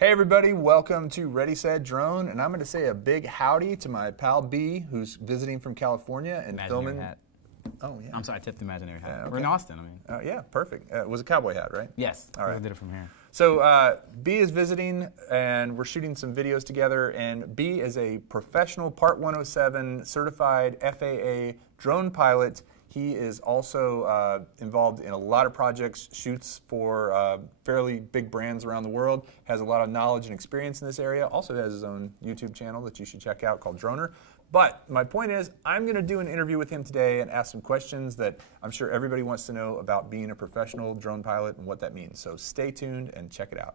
Hey everybody, welcome to Ready Set Drone, and I'm going to say a big howdy to my pal B, who's visiting from California and imaginary filming. Hat. Oh yeah. I'm sorry, I tipped the imaginary hat. Okay. We're in Austin. Yeah, perfect. It was a cowboy hat, right? Yes. All right. I did it from here. So B is visiting, and we're shooting some videos together. And B is a professional Part 107 certified FAA drone pilot. He is also involved in a lot of projects, shoots for fairly big brands around the world, has a lot of knowledge and experience in this area, also has his own YouTube channel that you should check out called Droner. But my point is, I'm going to do an interview with him today and ask some questions that I'm sure everybody wants to know about being a professional drone pilot and what that means. So stay tuned and check it out.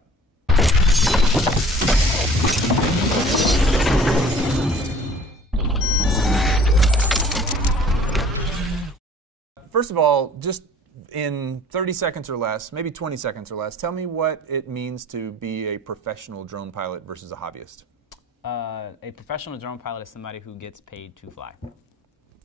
First of all, just in 30 seconds or less, maybe 20 seconds or less, tell me what it means to be a professional drone pilot versus a hobbyist. A professional drone pilot is somebody who gets paid to fly.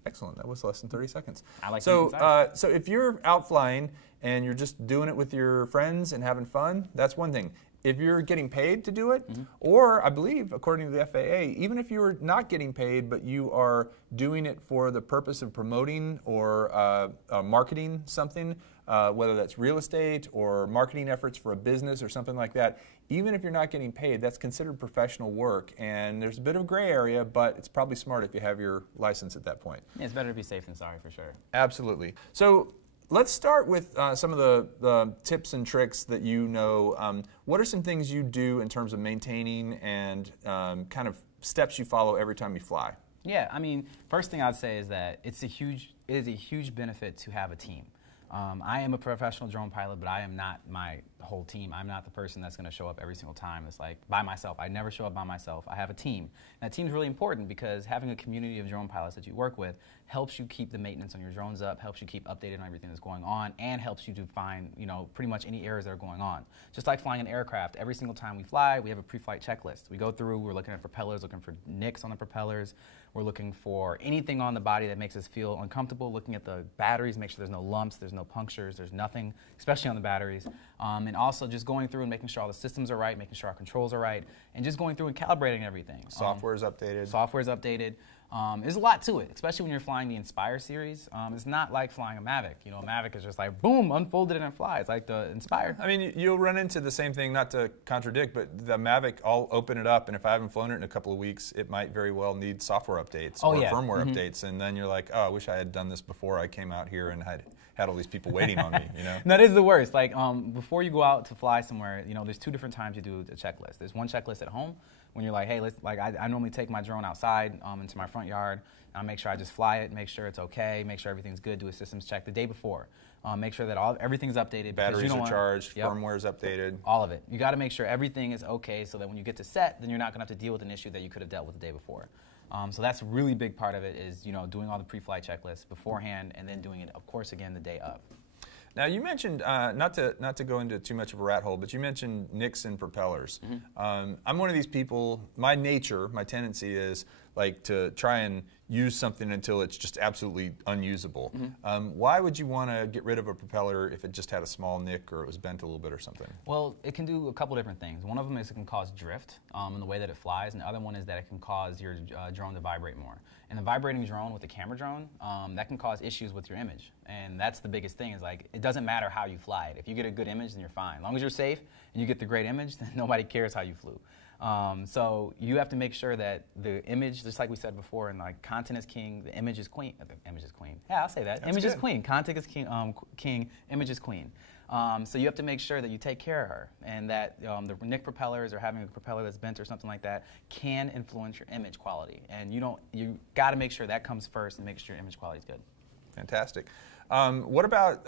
Excellent. That was less than 30 seconds. I like so if you're out flying and you're just doing it with your friends and having fun, that's one thing. If you're getting paid to do it, or I believe, according to the FAA, even if you're not getting paid, but you are doing it for the purpose of promoting or marketing something, whether that's real estate or marketing efforts for a business or something like that, even if you're not getting paid, that's considered professional work. And there's a bit of a gray area, but it's probably smart if you have your license at that point. Yeah, it's better to be safe than sorry, for sure. Absolutely. So let's start with some of the tips and tricks that you know. What are some things you do in terms of maintaining and kind of steps you follow every time you fly? Yeah, I mean, first thing I'd say is that it is a huge benefit to have a team. I am a professional drone pilot, but I am not my whole team. I'm not the person that's going to show up every single time. It's like by myself. I never show up by myself. I have a team. And that team is really important because having a community of drone pilots that you work with helps you keep the maintenance on your drones up, helps you keep updated on everything that's going on, and helps you to find, pretty much any errors that are going on. Just like flying an aircraft, every single time we fly, we have a pre-flight checklist. We go through, we're looking at propellers, looking for nicks on the propellers. We're looking for anything on the body that makes us feel uncomfortable, looking at the batteries, make sure there's no lumps, there's no punctures, there's nothing, especially on the batteries. And also just going through and making sure all the systems are right, making sure our controls are right, and just going through and calibrating everything. Software is updated. Software is updated. There's a lot to it, especially when you're flying the Inspire series. It's not like flying a Mavic. A Mavic is just like, boom, unfold it and fly. It's like the Inspire. I mean, you'll run into the same thing, not to contradict, but the Mavic, I'll open it up, and if I haven't flown it in a couple of weeks, it might very well need software updates or firmware updates, and then you're like, oh, I wish I had done this before I came out here and had all these people waiting on me, That is the worst. Like, before you go out to fly somewhere, there's two different times you do a checklist. There's one checklist at home, when you're like, hey, I normally take my drone outside into my front yard. I make sure I just fly it, make sure it's okay, make sure everything's good, do a systems check the day before. Make sure that everything's updated. Batteries are charged, firmware's updated. All of it. You got to make sure everything is okay so that when you get to set, then you're not going to have to deal with an issue that you could have dealt with the day before. So that's a really big part of it is, doing all the pre-flight checklists beforehand and then doing it, of course, again, the day of. Now you mentioned, not to go into too much of a rat hole, but you mentioned nicks and propellers. I'm one of these people, my tendency is like to try and use something until it's just absolutely unusable. Why would you want to get rid of a propeller if it just had a small nick or it was bent a little bit or something? Well, it can do a couple different things. One of them is it can cause drift in the way that it flies, and the other one is that it can cause your drone to vibrate more. And the vibrating drone with the camera drone, that can cause issues with your image. And that's the biggest thing is like, it doesn't matter how you fly it. If you get a good image, then you're fine. As long as you're safe and you get the great image, then nobody cares how you flew. So you have to make sure that the image, just like we said before, and like content is king, the image is queen. The image is queen. Yeah, I'll say that. That's image good. is queen. Content is king. Image is queen. So you have to make sure that you take care of her, and that the nick propellers or having a propeller that's bent or something like that can influence your image quality. And you got to make sure that comes first and make sure your image quality is good. Fantastic. What about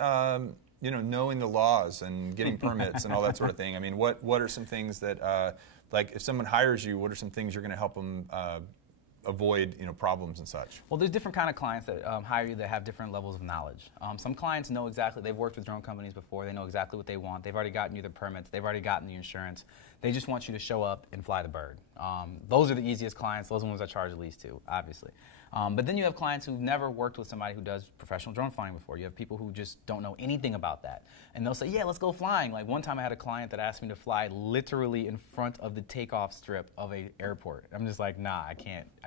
knowing the laws and getting permits and all that sort of thing? I mean, what are some things that like if someone hires you, what are some things you're going to help them avoid problems and such? Well, there's different kind of clients that hire you that have different levels of knowledge. Some clients know exactly, they've worked with drone companies before, they know exactly what they want, they've already gotten you the permits, they've already gotten the insurance, they just want you to show up and fly the bird. Those are the easiest clients, those are the ones I charge the least to, obviously. But then you have clients who've never worked with somebody who does professional drone flying before. You have people who just don't know anything about that. And they'll say, yeah, let's go flying. Like one time I had a client that asked me to fly literally in front of the takeoff strip of an airport. I'm just like, nah, I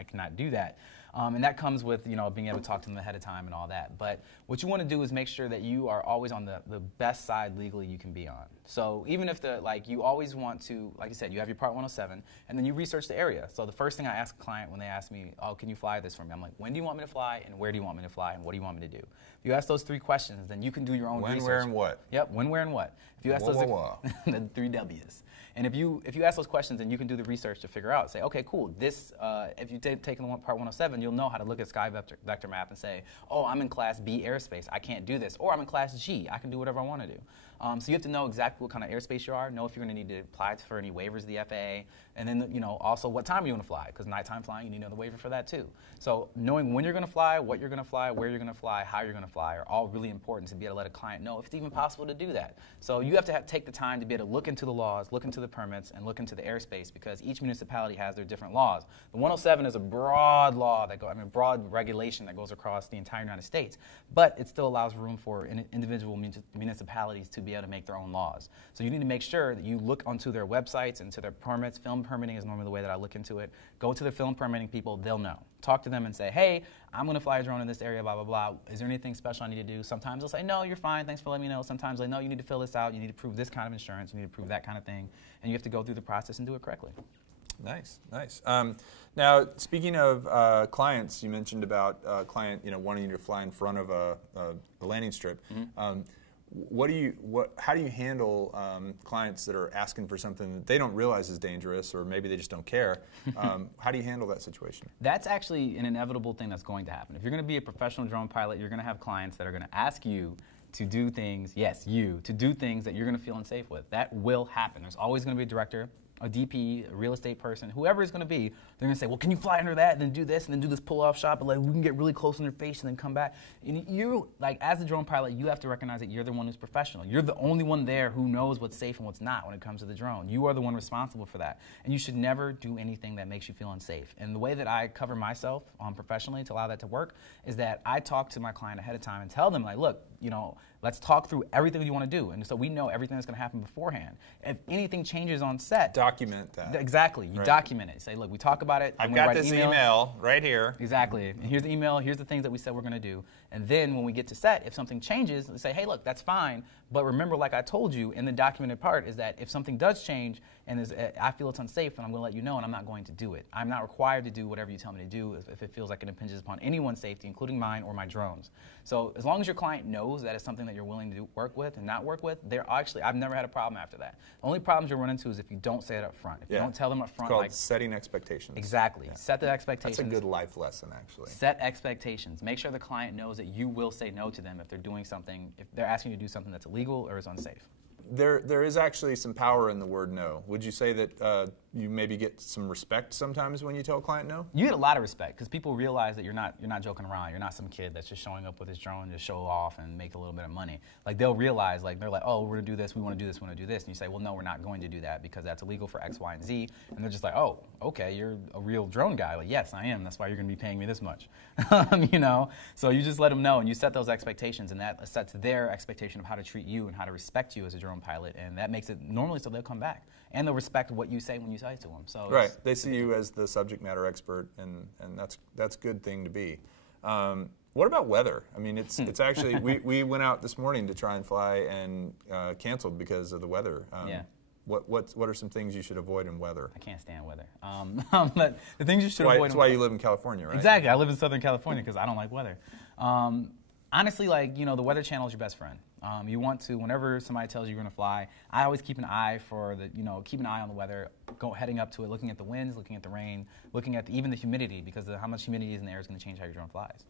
cannot do that. And that comes with, you know, being able to talk to them ahead of time and all that. But what you want to do is make sure that you are always on the best side legally you can be on. So even if you always want to, like you said, you have your Part 107, and then you research the area. So the first thing I ask a client when they ask me, oh, can you fly this for me? I'm like, when do you want me to fly, and where do you want me to fly, and what do you want me to do? If you ask those 3 questions, then you can do your own research. When, where, and what? Yep, when, where, and what. If you ask those the 3 W's. And if you ask those questions, then you can do the research to figure out, say, okay, cool, this, if you've taken Part 107, you'll know how to look at Sky Vector Map and say, oh, I'm in Class B airspace, I can't do this. Or I'm in Class G, I can do whatever I want to do. So you have to know exactly what kind of airspace you are, know if you're going to need to apply for any waivers to the FAA, and then, you know, also what time you want to fly, because nighttime flying, you need to know the waiver for that too. So knowing when you're going to fly, what you're going to fly, where you're going to fly, how you're going to fly are all really important to be able to let a client know if it's even possible to do that. So you have to take the time to be able to look into the laws, look into the permits, and look into the airspace, because each municipality has their different laws. The 107 is a broad law broad regulation that goes across the entire United States, but it still allows room for individual municipalities to be able to make their own laws. So you need to make sure that you look onto their websites and to their permits. Film permitting is normally the way that I look into it. Go to the film permitting people, they'll know. Talk to them and say, hey, I'm going to fly a drone in this area, blah, blah, blah. Is there anything special I need to do? Sometimes they'll say, no, you're fine, thanks for letting me know. Sometimes they know you need to fill this out, you need to prove this kind of insurance, you need to prove that kind of thing, and you have to go through the process and do it correctly. Nice, nice. Now, speaking of clients, you mentioned about a client, wanting you to fly in front of a landing strip. Mm-hmm. How do you handle clients that are asking for something that they don't realize is dangerous, or maybe they just don't care? How do you handle that situation? That's actually an inevitable thing that's going to happen. If you're going to be a professional drone pilot, you're going to have clients that are going to ask you to do things, to do things that you're going to feel unsafe with. That will happen. There's always going to be a director, a DP, a real estate person, whoever it's going to be, they're going to say, well, can you fly under that and then do this and then do this pull-off shot, but like we can get really close in their face and then come back. And you, like as a drone pilot, you have to recognize that you're the one who's professional. You're the only one there who knows what's safe and what's not when it comes to the drone. You are the one responsible for that. And you should never do anything that makes you feel unsafe. And the way that I cover myself professionally to allow that to work is that I talk to my client ahead of time and tell them, like, look, let's talk through everything you want to do. And so we know everything that's going to happen beforehand. If anything changes on set, document that. Exactly. You document it. Say, look, we talk about it. I've got this email right here. Exactly. And here's the email. Here's the things that we said we're going to do. And then when we get to set, if something changes, we say, hey, look, that's fine. But remember, like I told you, in the documented part is that if something does change and I feel it's unsafe, then I'm going to let you know, and I'm not going to do it. I'm not required to do whatever you tell me to do if it feels like it impinges upon anyone's safety, including mine or my drones. So as long as your client knows that it's something that you're willing to work with and not work with, I've never had a problem after that. The only problems you'll run into is if you don't say it up front. If you don't tell them up front. It's called setting expectations. Exactly. Yeah. Set the expectations. That's a good life lesson, actually. Set expectations. Make sure the client knows that you will say no to them if they're doing something, if they're asking you to do something that's illegal or is unsafe. There is actually some power in the word no. Would you say that you maybe get some respect sometimes when you tell a client no? You get a lot of respect because people realize that you're not joking around. You're not some kid that's just showing up with his drone to show off and make a little bit of money. Like they'll realize, like they're like, oh, we're gonna do this, we want to do this, we want to do this, and you say, well, no, we're not going to do that because that's illegal for X, Y, and Z, and they're just like, oh, okay, you're a real drone guy. Like, yes, I am. That's why you're gonna be paying me this much, So you just let them know, and you set those expectations, and that sets their expectation of how to treat you and how to respect you as a drone pilot, and that makes it normally so they'll come back and they'll respect what you say when you say it to them. So right, they see you as the subject matter expert, and that's a good thing to be. What about weather? I mean, it's actually we went out this morning to try and fly and canceled because of the weather. What are some things you should avoid in weather? I can't stand weather. But the things you should avoid. That's why you live in California, right? Exactly. I live in Southern California because I don't like weather. Honestly, the Weather Channel is your best friend. You want to, whenever somebody tells you you're going to fly, I always keep an eye for keep an eye on the weather, heading up to it, looking at the winds, looking at the rain, looking at even the humidity, because how much humidity is in the air is going to change how your drone flies.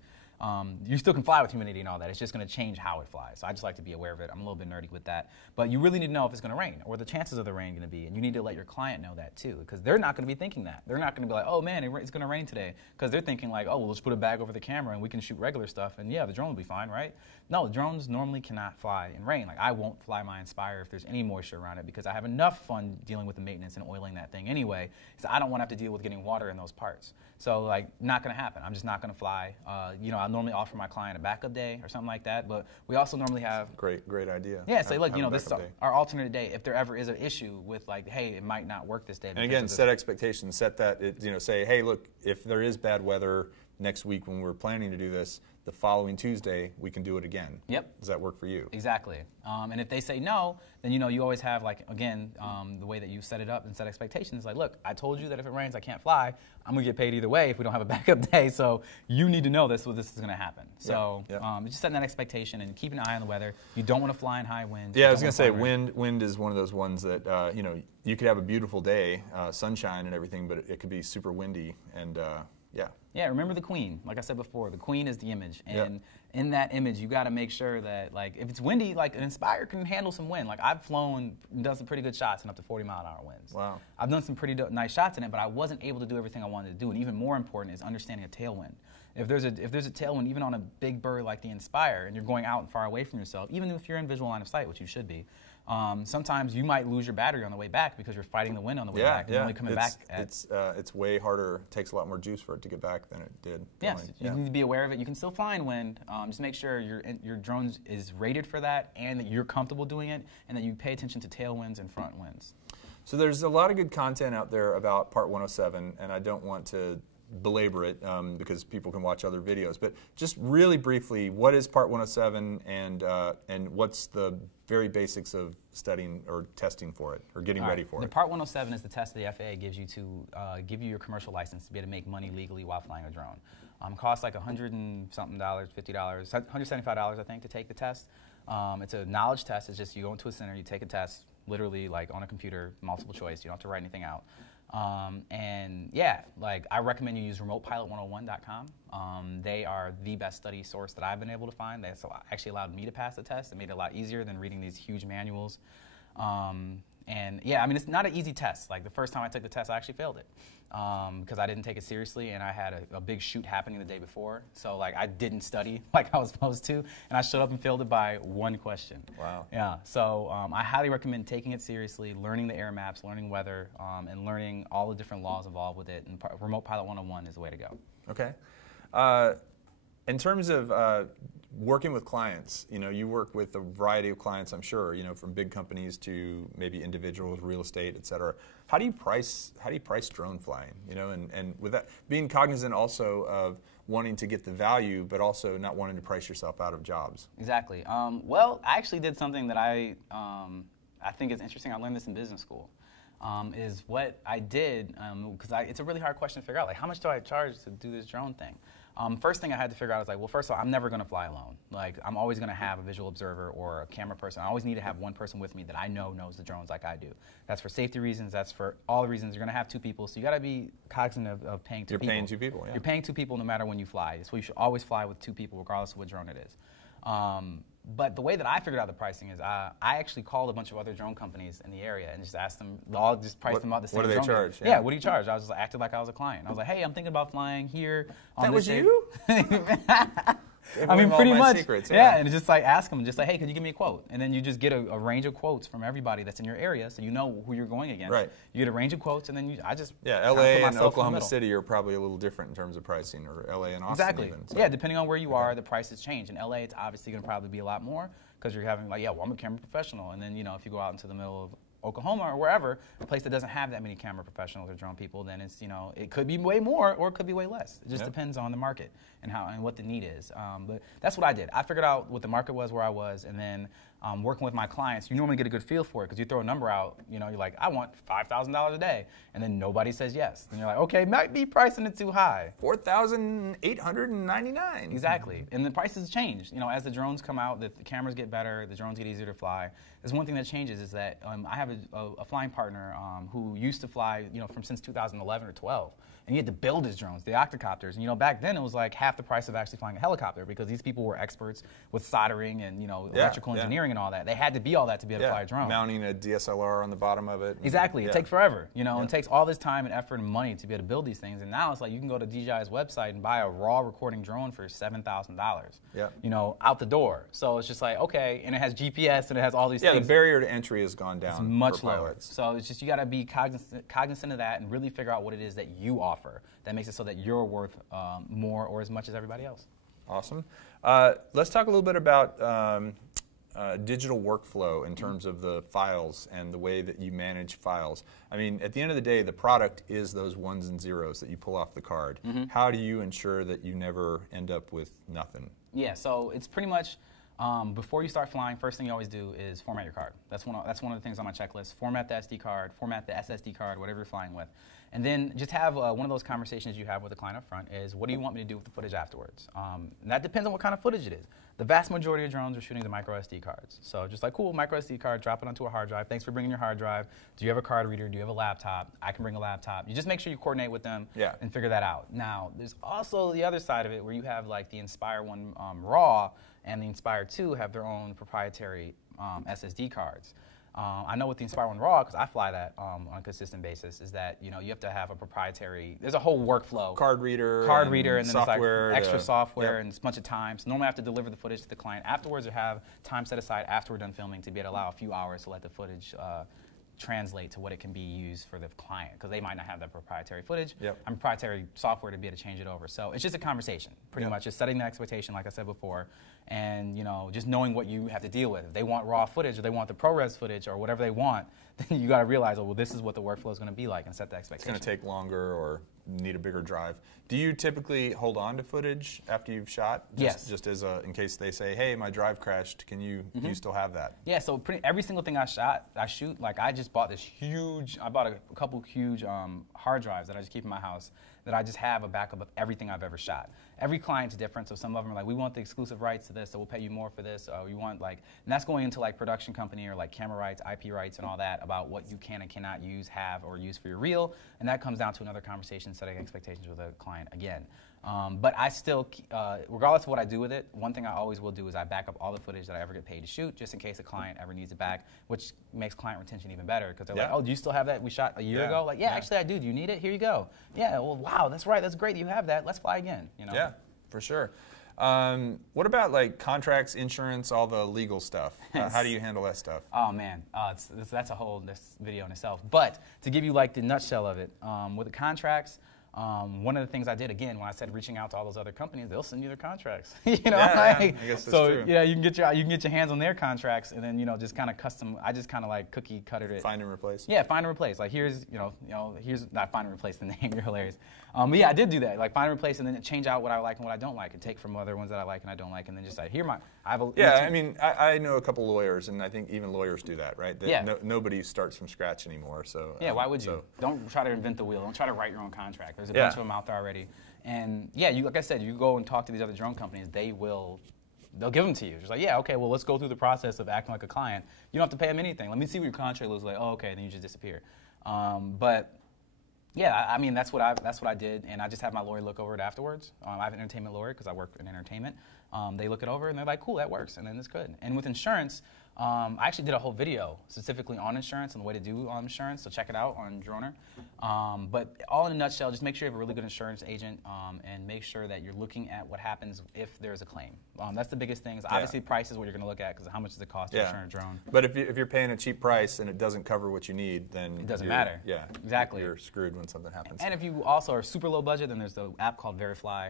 You still can fly with humidity and all that. It's just going to change how it flies. So I just like to be aware of it. I'm a little bit nerdy with that. But you really need to know if it's going to rain or the chances of the rain going to be. And you need to let your client know that too, because they're not going to be thinking that. They're not going to be like, oh man, it's going to rain today. Because they're thinking like, oh, well, let's put a bag over the camera and we can shoot regular stuff. And yeah, the drone will be fine, right? No, drones normally cannot fly in rain. Like I won't fly my Inspire if there's any moisture around it because I have enough fun dealing with the maintenance and oiling that thing anyway. So I don't want to have to deal with getting water in those parts. So like, not going to happen. I'm just not going to fly. You know, I normally offer my client a backup day or something like that. But we also normally have great idea. Yeah, say look, you know, this is our alternate day. If there ever is an issue with like, hey, it might not work this day. And again, set expectations. Set that. You know, say, hey, look, if there is bad weather next week when we're planning to do this, the following Tuesday we can do it again. Yep. Does that work for you? Exactly. And if they say no, then you know you always have like again the way that you set it up and set expectations. Like, look, I told you that if it rains I can't fly. I'm gonna get paid either way if we don't have a backup day. So you need to know this. So this is gonna happen. So just setting that expectation and keeping an eye on the weather. You don't want to fly in high winds. Yeah, I was gonna say wind is one of those ones that you know you could have a beautiful day, sunshine and everything, but it could be super windy and. Yeah, remember the queen. Like I said before, the queen is the image. And in that image, you got to make sure that, like, if it's windy, like, an Inspire can handle some wind. Like, I've flown and done some pretty good shots in up to 40-mile-an-hour winds. Wow. I've done some pretty nice shots in it, but I wasn't able to do everything I wanted to do. And even more important is understanding a tailwind. If there's a tailwind, even on a big bird like the Inspire, and you're going out and far away from yourself, even if you're in visual line of sight, which you should be, sometimes you might lose your battery on the way back because you're fighting the wind on the way back. And only coming back it's way harder. It takes a lot more juice for it to get back than it did. Yes, you need to be aware of it. You can still fly in wind. Just make sure your drone is rated for that and that you're comfortable doing it and that you pay attention to tailwinds and front winds. So there's a lot of good content out there about Part 107, and I don't want to belabor it because people can watch other videos. But just really briefly, what is Part 107 and what's the very basics of studying or testing for it or getting ready for it? The Part 107 is the test that the FAA gives you to give you your commercial license to be able to make money legally while flying a drone. It costs like $100 and something, $50, $175 I think to take the test. It's a knowledge test. It's just you go into a center, you take a test, literally like on a computer, multiple choice. You don't have to write anything out. And yeah, like I recommend you use remotepilot101.com. They are the best study source that I've been able to find. That's actually allowed me to pass the test. It made it a lot easier than reading these huge manuals. And yeah, I mean, it's not an easy test. Like the first time I took the test, I actually failed it because I didn't take it seriously, and I had a big shoot happening the day before. So like I didn't study like I was supposed to, and I showed up and failed it by one question. Wow. Yeah. So I highly recommend taking it seriously, learning the air maps, learning weather, and learning all the different laws involved with it. And Remote Pilot 101 is the way to go. Okay. In terms of working with clients, you know, you work with a variety of clients, I'm sure, you know, from big companies to maybe individuals, real estate, et cetera. How do you price drone flying? You know, and with that, being cognizant also of wanting to get the value, but also not wanting to price yourself out of jobs. Exactly. Well, I actually did something that I think is interesting. I learned this in business school. Is what I did, because it's a really hard question to figure out. Like, how much do I charge to do this drone thing? First thing I had to figure out was like, well, first of all, I'm never going to fly alone. Like, I'm always going to have a visual observer or a camera person. I always need to have one person with me that I know knows the drones like I do. That's for safety reasons. That's for all the reasons. You're going to have two people, so you got to be cognizant of paying two people. You're paying two people, yeah. You're paying two people no matter when you fly. So you should always fly with two people, regardless of what drone it is. But the way that I figured out the pricing is I actually called a bunch of other drone companies in the area and just asked them, all just priced them out the same. What do they charge? Yeah, what do you charge? I was just acted like I was a client. I was like, hey, I'm thinking about flying here. That was you? I mean, pretty much. Secrets, yeah, and just like ask them, just like, hey, could you give me a quote? And then you just get a range of quotes from everybody that's in your area, so you know who you're going against. Right. You get a range of quotes, and then I just LA and Oklahoma City are probably a little different in terms of pricing, or LA and Austin. Exactly. Even, so. Yeah, depending on where you are, the prices change. In LA, it's obviously going to probably be a lot more because you're having like, well, I'm a camera professional, and then if you go out into the middle of Oklahoma or wherever, a place that doesn't have that many camera professionals or drone people, then it's it could be way more or it could be way less. It just depends on the market and what the need is. But that's what I did. I figured out what the market was where I was, and then working with my clients, you normally get a good feel for it because you throw a number out, you're like, I want $5,000 a day, and then nobody says yes. Then you're like, okay, might be pricing it too high. $4,899. Exactly, and the prices change. As the drones come out, the cameras get better, the drones get easier to fly. There's one thing that changes is that I have a flying partner who used to fly, since 2011 or 12. And he had to build his drones, the octocopters. And back then it was like half the price of actually flying a helicopter because these people were experts with soldering and electrical engineering and all that. They had to be all that to be able to fly a drone. Mounting a DSLR on the bottom of it. Exactly. It takes forever, and it takes all this time and effort and money to be able to build these things. And now it's like you can go to DJI's website and buy a raw recording drone for $7,000. Out the door. So it's just like, okay, and it has GPS and it has all these things. Yeah, the barrier to entry has gone down. It's much for lower. pilots. So it's just you got to be cognizant of that and really figure out what it is that you offer that makes it so that you're worth more or as much as everybody else. Awesome. Let's talk a little bit about digital workflow in terms of the files and the way that you manage files. I mean, at the end of the day, the product is those ones and zeros that you pull off the card. How do you ensure that you never end up with nothing? Yeah, so it's pretty much before you start flying, first thing you always do is format your card. That's one of the things on my checklist. Format the SD card, format the SSD card, whatever you're flying with. And then just have one of those conversations you have with the client up front is, what do you want me to do with the footage afterwards? And that depends on what kind of footage it is. The vast majority of drones are shooting the micro SD cards. So just like, cool, micro SD card, drop it onto a hard drive. Thanks for bringing your hard drive. Do you have a card reader? Do you have a laptop? I can bring a laptop. You just make sure you coordinate with them and figure that out. Now, there's also the other side of it where you have like the Inspire 1 RAW and the Inspire 2 have their own proprietary SSD cards. I know with the Inspire 1 RAW, because I fly that on a consistent basis, is that you have to have a proprietary. There's a whole workflow. Card reader, and then software, there's like extra software, and it's a bunch of time. So normally I have to deliver the footage to the client afterwards, or have time set aside after we're done filming to be able to allow a few hours to let the footage translate to what it can be used for the client, because they might not have that proprietary footage. I'm proprietary software to be able to change it over. So it's just a conversation, pretty much, just setting the expectation, like I said before, and just knowing what you have to deal with. If they want raw footage, or they want the ProRes footage, or whatever they want, then you got to realize, oh, well, this is what the workflow is going to be like, and set the expectation. It's going to take longer, or need a bigger drive. Do you typically hold on to footage after you've shot? Just as in case they say, hey, my drive crashed, can you do you still have that? Yeah, so every single thing I shoot, like I just bought I bought a couple huge hard drives that I just keep in my house, that I just have a backup of everything I've ever shot. Every client's different, so some of them are like, we want the exclusive rights to this, so we'll pay you more for this, or you want and that's going into like production company or like camera rights, IP rights and all that about what you can and cannot use, have, or use for your reel, and that comes down to another conversation, setting expectations with a client again. But I still, regardless of what I do with it, one thing I always will do is I back up all the footage that I ever get paid to shoot, just in case a client ever needs it back, which makes client retention even better, because they're like, oh, do you still have that we shot a year ago? Like, actually I do. Do you need it? Here you go. Yeah, well, wow, that's right. That's great that you have that. Let's fly again. Yeah, for sure. What about like contracts, insurance, all the legal stuff? How do you handle that stuff? Oh man, that's a whole video in itself. But to give you like the nutshell of it, with the contracts, one of the things I did, again, when I said reaching out to all those other companies, they'll send you their contracts. I guess that's true. Yeah, you can get your hands on their contracts, and then just kind of custom. I just kind of like cookie cuttered it. Find and replace. Yeah, find and replace. Like here's here's not find and replace the name. You're hilarious. But yeah, I did do that. Like find and replace, and then change out what I like and what I don't like, and take from other ones that I like and I don't like, and then just like I mean, I know a couple lawyers, and I think even lawyers do that, right? Nobody starts from scratch anymore. So yeah, why would you? Don't try to invent the wheel. Don't try to write your own contract. There's a bunch of them out there already. And yeah, like I said, you go and talk to these other drone companies, they'll give them to you. Just like, yeah, okay, well, let's go through the process of acting like a client. You don't have to pay them anything. Let me see what your contract looks like. Oh, okay, and then you just disappear. But yeah, I mean, that's what I did, and I just have my lawyer look over it afterwards. I have an entertainment lawyer because I work in entertainment. They look it over, and they're like, cool, that works, and then it's good. And with insurance, I actually did a whole video specifically on insurance and the way to do insurance, so check it out on Droner. But all in a nutshell, just make sure you have a really good insurance agent, and make sure that you're looking at what happens if there's a claim. That's the biggest thing. Obviously, price is what you're going to look at, because how much does it cost to insure a drone. But if you're paying a cheap price and it doesn't cover what you need, then it doesn't matter. Yeah, exactly. You're screwed when something happens. And if you also are super low budget, then there's the app called Verifly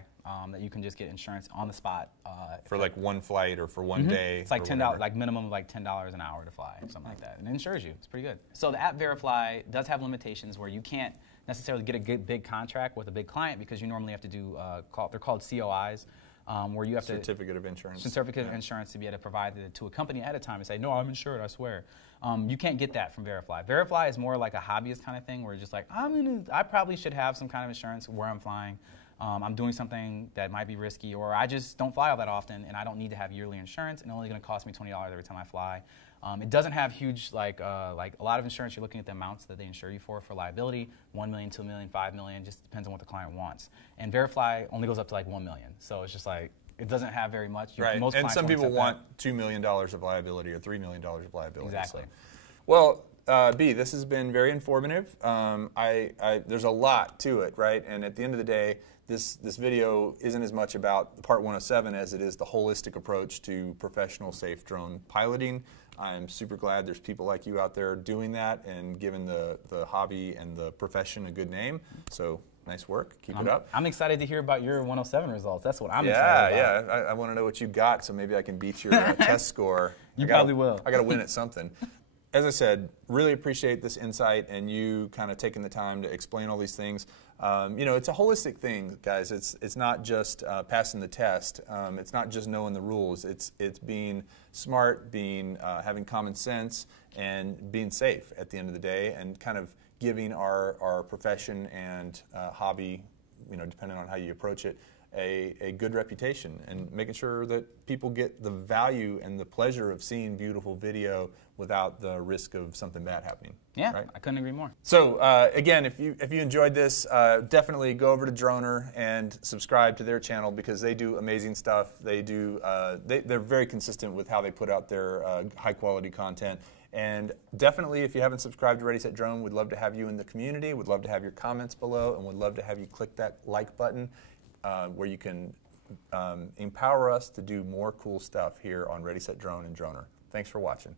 that you can just get insurance on the spot for like one flight or for one day. It's like $10, like minimum of like $10 an hour to fly, something like that, and it insures you. It's pretty good. So the app Verifly does have limitations where you can't necessarily get a big contract with a big client, because you normally have to do they're called COIs. where you have certificate of insurance. Certificate of insurance to be able to provide it to a company ahead of time and say, no, I'm insured, I swear. You can't get that from Verifly. Verifly is more like a hobbyist kind of thing where you're just like, I probably should have some kind of insurance where I'm flying. I'm doing something that might be risky, or I just don't fly all that often and I don't need to have yearly insurance and it's only going to cost me $20 every time I fly. It doesn't have huge, like a lot of insurance, you're looking at the amounts that they insure you for liability, 1 million, 2 million, 5 million, just depends on what the client wants. And Verifly only goes up to like 1 million. So it's just like, it doesn't have very much. Right, and some people want $2 million of liability or $3 million of liability. Exactly. So. Well, B, this has been very informative. There's a lot to it, right? And at the end of the day, this video isn't as much about the Part 107 as it is the holistic approach to professional safe drone piloting. I'm super glad there's people like you out there doing that and giving the hobby and the profession a good name. So nice work. Keep it up. I'm excited to hear about your 107 results. That's what I'm excited about. Yeah. I want to know what you got, so maybe I can beat your test score. You probably will. I got to win at something. As I said, really appreciate this insight and you kind of taking the time to explain all these things. You know, it's a holistic thing, guys. It's not just passing the test. It's not just knowing the rules. It's being smart, having common sense, and being safe at the end of the day, and kind of giving our profession and hobby, you know, depending on how you approach it, a good reputation, and making sure that people get the value and the pleasure of seeing beautiful video without the risk of something bad happening. Yeah, right? I couldn't agree more. So again, if you enjoyed this, definitely go over to Droner and subscribe to their channel because they do amazing stuff. They're very consistent with how they put out their high quality content. And definitely, if you haven't subscribed to Ready Set Drone, we'd love to have you in the community. We'd love to have your comments below, and we'd love to have you click that like button where you can empower us to do more cool stuff here on Ready Set Drone and Droner. Thanks for watching.